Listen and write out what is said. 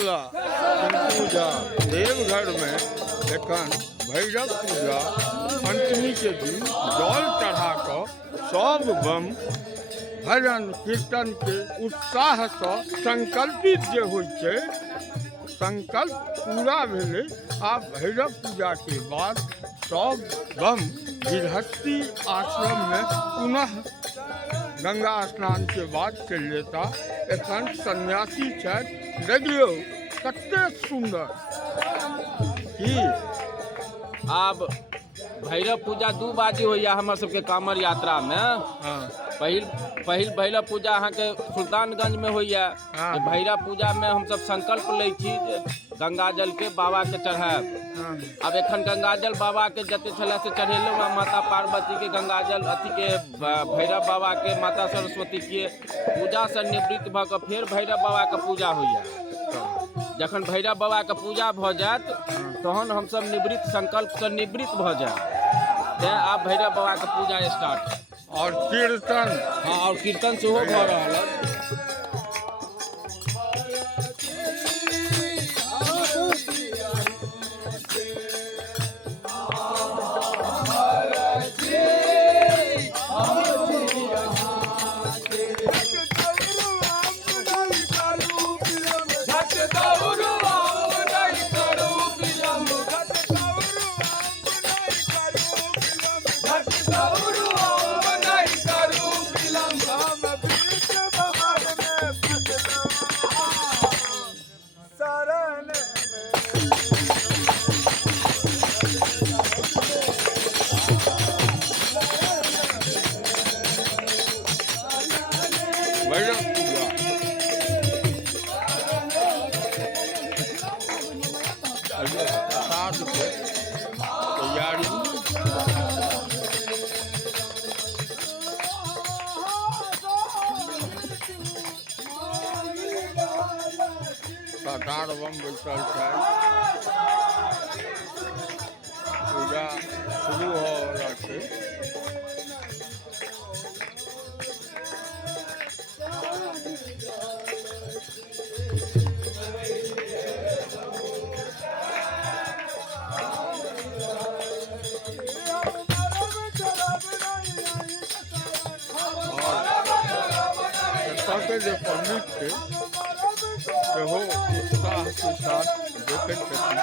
शुक्ला पूजा देवघर में एखन भैरव पूजा पंचमी के दिन जल चढ़ा कर सब बम भजन कीर्तन के उत्साह से संकल्पित जे होइ छै संकल्प पूरा भेले। आब भैरव पूजा के बाद सब बम गृहस्थी आश्रम में पुनः गंगा स्नान के बाद चल जेता। एखन सन्यासी छथि, देखियो कते सुंदर की आब भैरव पूजा 2 बाजी होइया हमर सबके कांवर यात्रा में। पहिल भैरव पूजा अहाँ के सुल्तानगंज में होइया। भैरव पूजा में हम सब संकल्प लै छी गंगा जल के बाबा के चढ़ाएब। अब एखन गंगा जल बाबा के जते छले से चढ़ेलहुँ, माता पार्वती के गंगा जल अथी के भैरव बाबा के माता सरस्वती के पूजा से निवृत्त भ के फिर भैरव बाबा के पूजा होइया। जखन भैरव बाबा के पूजा भ जायत तहन हम सब निवृत्त संकल्प से निवृत्त भ जायब। तैं आब भैरव बाबा के पूजा स्टार्ट और कीर्तन। हाँ, और कीर्तन सेहो भ रहल अछि। भैरव पूजा साथ से तैयारी कतार बम बैठल छै। पूजा शुरू हो रहल छै। के जो पंडित थे सेहो उत्साह के साथ देखैत छथिन।